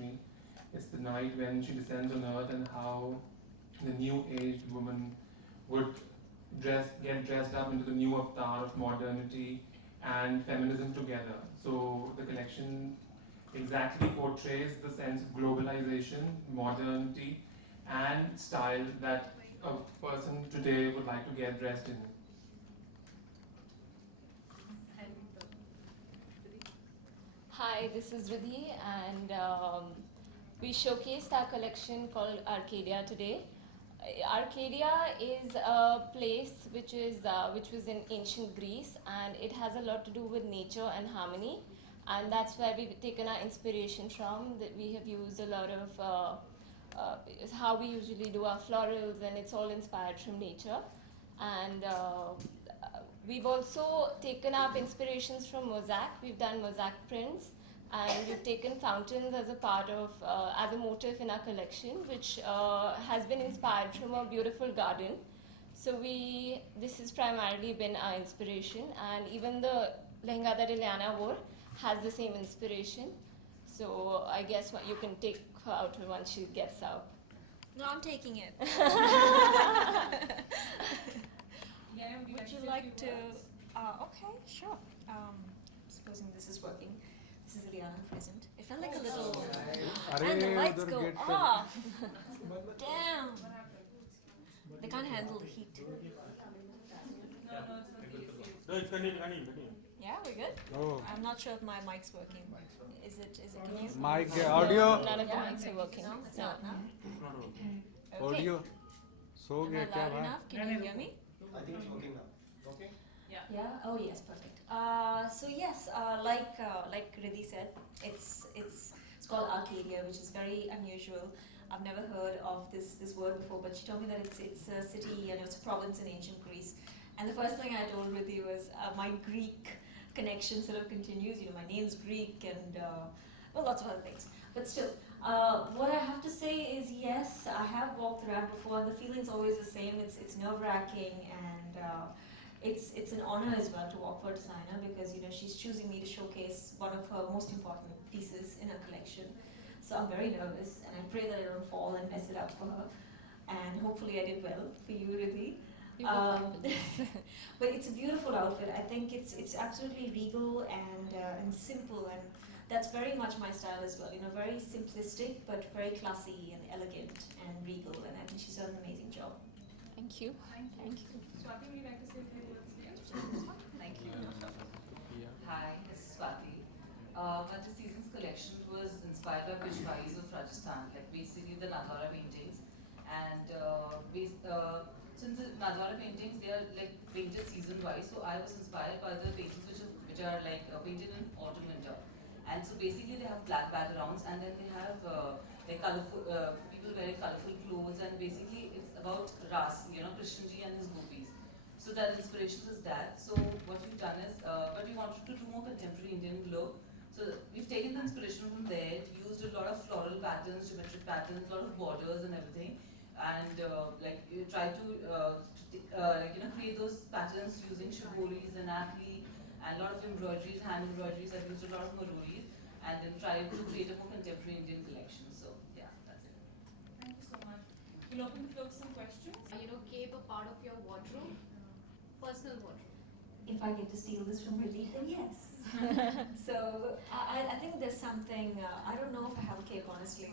Lakshmi. It's the night when she descends on earth, and how the new age woman would get dressed up into the new avatar of modernity and feminism together. So the collection exactly portrays the sense of globalization, modernity, and style that a person today would like to get dressed in. Hi, this is Riddhi, and we showcased our collection called Arcadia today. Arcadia is a place which was in ancient Greece, and it has a lot to do with nature and harmony, and that's where we've taken our inspiration from. That we have used a lot of how we usually do our florals, and it's all inspired from nature. And we've also taken up inspirations from mosaic. We've done mosaic prints, and we've taken fountains as a part of, as a motif in our collection, which has been inspired from a beautiful garden. So this has primarily been our inspiration, and even the lehenga that Ileana wore has the same inspiration. So I guess what you can take her out once she gets out. No, I'm taking it. Would you like to? Okay, sure. Supposing this is working. This is Ileana present. It felt like a little. And the lights go off. Damn. They can't handle the heat. No, it's continue. Yeah, we're good. Oh. I'm not sure if my mic's working. Is it? Can you? Mic audio. None of the mics are working. No, it's not. No. It's not working. Okay. Audio. So Am gaya I kya loud bhai? enough? Can you hear me? I think it's working now. Okay? Yeah. Oh yes, perfect. So yes, like Riddhi said, it's called Arcadia, which is very unusual. I've never heard of this word before, but she told me that it's a city and it's a province in ancient Greece. And the first thing I told Riddhi was my Greek connection sort of continues. You know, my name's Greek and well, lots of other things. But still, what I have to say is yes, I have walked around before, and the feeling's always the same. It's nerve-wracking, and it's an honor as well to walk for a designer, because you know she's choosing me to showcase one of her most important pieces in her collection. So I'm very nervous, and I pray that I don't fall and mess it up for her. And hopefully I did well for you, Riddhi. But it's a beautiful outfit. I think it's absolutely regal and simple, and that's very much my style as well. You know, very simplistic but very classy and elegant and regal. And I think she's done an amazing job. Thank you. Thank you. Swati, would you like to say a few words here? Thank you. Hi, this is Swati. But this season's collection was inspired by Peshwais of Rajasthan, like basically the Nadwara paintings. And since the Nadwara paintings, they are like painted season-wise, so I was inspired by the paintings which are like painted in autumn winter. And so basically they have black backgrounds, and then they have like colorful people wearing colorful clothes, and basically it's about Ras, you know, Krishnji and his gopis. So that inspiration was that. So what we've done is, but we wanted to do more contemporary Indian look. So we've taken the inspiration from there, used a lot of floral patterns, geometric patterns, a lot of borders and everything, and like you try to like you know create those patterns using shiboris and atli and a lot of embroideries, hand embroideries. I've used a lot of maroris, and then try to create a more contemporary Indian collection. So yeah, that's it. Thank you so much. We'll open the floor for some questions. Keep a part of your wardrobe, personal wardrobe. If I get to steal this from Riddhi, then yes. So I think there's something, I don't know if I have a cape honestly,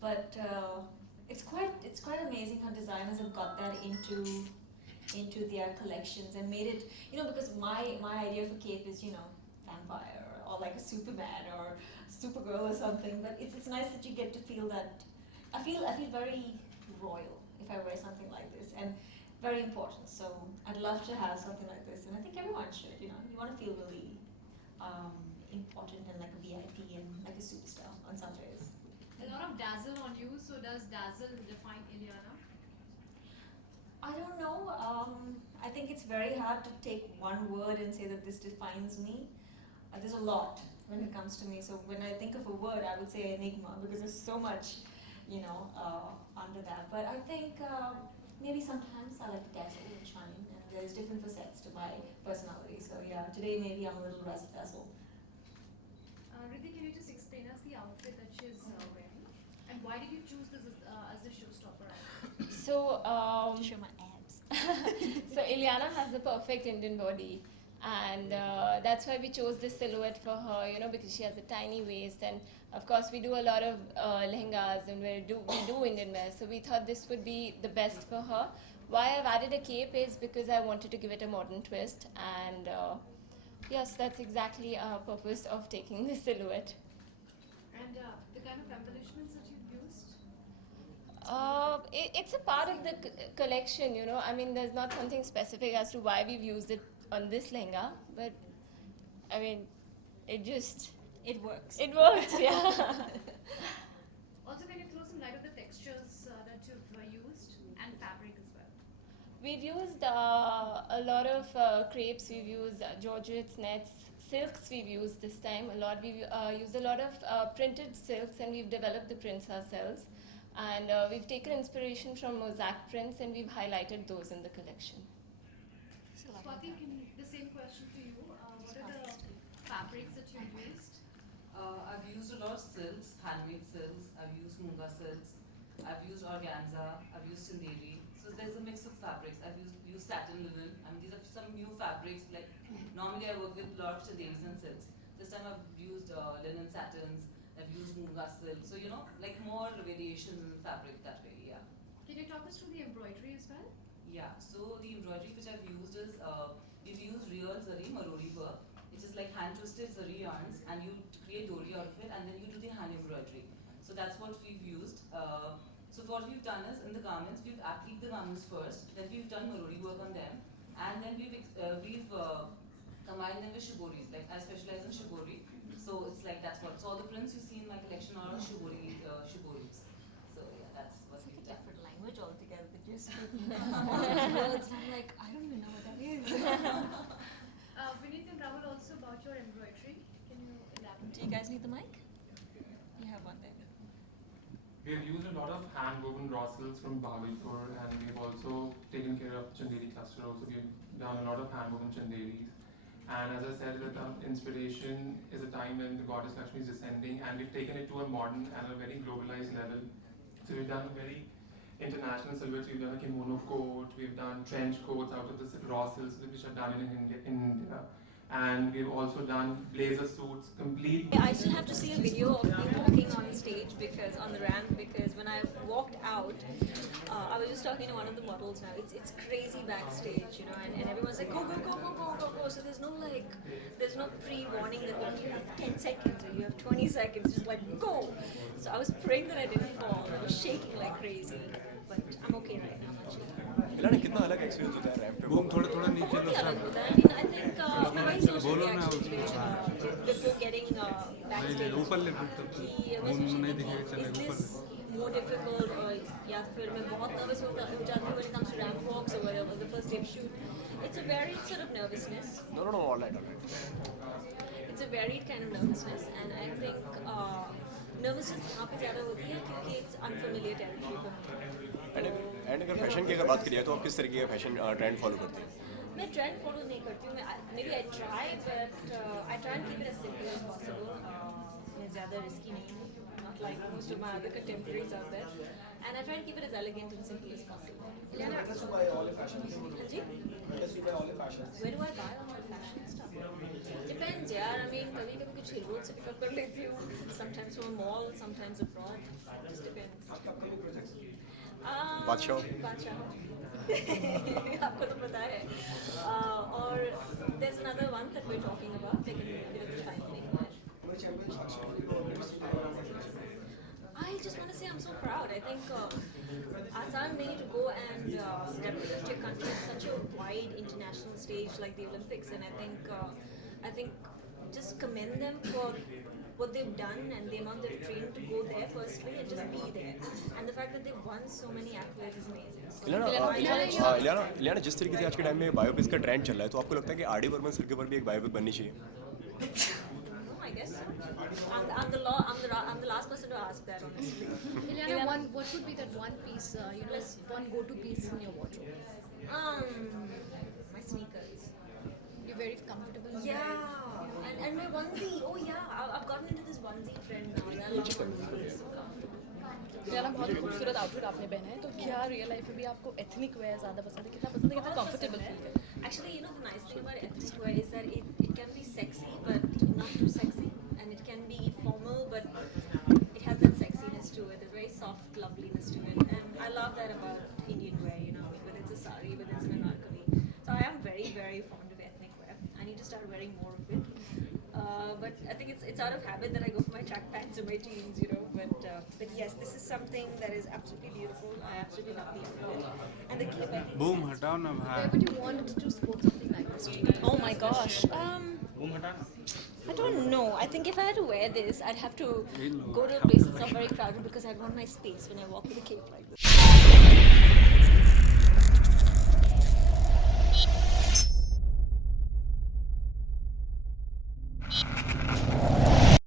but it's quite amazing how designers have got that into their collections and made it, you know, because my idea of a cape is, you know, vampire or like a Superman or Supergirl or something, but it's nice that you get to feel that, I feel very royal if I wear something like this, and very important. So I'd love to have something like this, and I think everyone should, you know, you want to feel really important and like a VIP and like a superstar on some days. A lot of dazzle on you, so does dazzle define Ileana? I don't know. I think it's very hard to take one word and say that this defines me. There's a lot when it comes to me. So when I think of a word, I would say enigma, because there's so much, you know, under that. But I think maybe sometimes I like to dazzle and shine, and there's different facets to my personality. So yeah, today maybe I'm a little razzle dazzle. Riddhi, can you just explain us the outfit that she's wearing? why did you choose this as the showstopper? So, Show my abs. so Ileana has the perfect Indian body, and that's why we chose this silhouette for her, you know, because she has a tiny waist, and of course we do a lot of lehengas and we do Indian wear, so we thought this would be the best for her. Why I've added a cape is because I wanted to give it a modern twist, and yes, that's exactly our purpose of taking this silhouette. And the kind of embellishments that you've used? It's a part of the collection, you know. I mean, there's not something specific as to why we've used it on this lehenga, but I mean, it works. It works, yeah. Also, can you throw some light on the textures that you've used and fabric as well? We've used a lot of crepes, we've used georgettes, nets, silks we've used this time a lot. We've used a lot of printed silks, and we've developed the prints ourselves. And we've taken inspiration from mosaic prints, and we've highlighted those in the collection. Swati, the same question to you. What are the fabrics that you've used? I've used a lot of silks, handmade silks. I've used munga silks. I've used organza. I've used chandeli. So there's a mix of fabrics. I've used satin linen. I mean, these are some new fabrics. Like normally I work with a lot of chandelis and silks. This time I've used linen satins. I've used munga silk. So you know, like more variations in fabric that way. Yeah. Can you talk us through the embroidery as well? Yeah. So the embroidery which I've used is we've used real zari marori work. Which is like hand twisted zari yarns, and you create dori out of it, and then you do the hand embroidery. So that's what we've used. So what we've done is in the garments, we've applied the garments first, then we've done marori work on them, and then we've combined them with shiboris. Like I specialize in shibori, so it's like that's what. So all the prints you see in my collection are shiboris. So yeah, that's what we've done. Different language altogether. They just speak words. I'm like, I don't even know what that is. Vineet and Rahul, also about your embroidery. Can you elaborate? Do you guys need the mic? You have one there. We've used a lot of hand-woven raw silks from Bhagalpur, and we've also taken care of chandeli cluster. Also, we've done a lot of hand-woven chandelis. And as I said, the inspiration is a time when the goddess Lakshmi is descending, and we've taken it to a modern and a very globalized level. So we've done a very international silhouettes. We've done a kimono coat, we've done trench coats out of the raw silks which are done in India. And we've also done blazer suits, complete. I still have to see a video of me walking on stage on the ramp, because when I walked out, I was just talking to one of the models now. It's crazy backstage, you know, and everyone's like, go, go, go, go, go, go, go. So there's no pre-warning that you have 10 seconds or you have 20 seconds, just like go. So I was praying that I didn't fall. I was shaking like crazy, but I'm okay right now, actually. इलाना कितना अलग experience होता है ramp पे boom थोड़ा नीचे लो I सब mean, I think my social बोलो ना reaction today, before getting backstage, ऊपर ले तब he was बूम नहीं questioning, दिखेगा is चलेगा ऊपर this more difficult, or या फिर मैं बहुत nervous हो जाती हूँ when it comes to ramp walks or whatever, the first day of shoot. It's a varied sort of nervousness. No, all right. It's a varied kind of nervousness, and I think nervousness यहाँ पे ज़्यादा होती है क्योंकि it's unfamiliar territory for me. And अगर fashion की अगर बात करिए तो आप किस तरीके का फैशन ट्रेंड फॉलो करते हैं? मैं ट्रेंड फॉलो नहीं करती हूँ. Maybe I try, but I try and keep it as simple as possible. मैं ज़्यादा risky नहीं हूँ, not like most of my other contemporaries out there. And I try and keep it as elegant and simple as possible. Where does you buy all your fashions? हाँ जी? Where does you buy all your fashions? Where do I buy all my fashion stuff? Depends, यार. I mean, कभी कुछ हिल road से pick up कर लेती हूँ. Sometimes from a mall, sometimes abroad. Just depends. आपके upcoming projects? बादशाह आपको तो पता है. और there's another one that we're talking about, like a bit of a time thing. I just want to say I'm so proud. I think आसान नहीं to go and represent your country on such a wide international stage like the Olympics, and I think just commend them for what they've done and the amount they've trained to go there firstly and just be there, and the fact that they've won so many accolades is amazing. Ileana जिस तरीके से आज के time में biopics का trend चल रहा है, तो आपको लगता है कि आर डी बर्मन सर के ऊपर भी एक बायोपिक बननी चाहिए? No, I guess I'm the last person to ask that, honestly. Ileana, what would be that one piece, one go-to piece in your wardrobe? My sneakers. You're very comfortable. Yeah, and my onesie. Oh yeah, I've gotten into this onesie trend now. Yeah, I love onesies. It's so comfortable. Ileana, बहुत ही खूबसूरत outfit आपने पहना है, तो क्या real life में भी आपको एथनिक वेयर ज़्यादा पसंद है? कितना पसंद है, कितना कंफर्टेबल फील करते हैं? Actually, you know, the nice thing about ethnic wear is that it can be sexy, but not too sexy. And it can be formal, but it has that sexiness to it, a very soft loveliness to it. And I love that about Indian wear, you know, whether it's a sari, whether it's an anarkali. So I am very, very fond of ethnic wear. I need to start wearing more of it. But I think it's out of habit that I go for my track pants and my jeans, you know. But yes, this is something that is absolutely beautiful. I absolutely love the outfit. And the cape, I think. Boom, हटाओ ना Where भाई. would you want to sport something like this? Oh my gosh. Boom, हटाना. I don't know. I think if I had to wear this, I'd have to go to a place that's not very crowded because I'd want my space when I walk with a cape like this.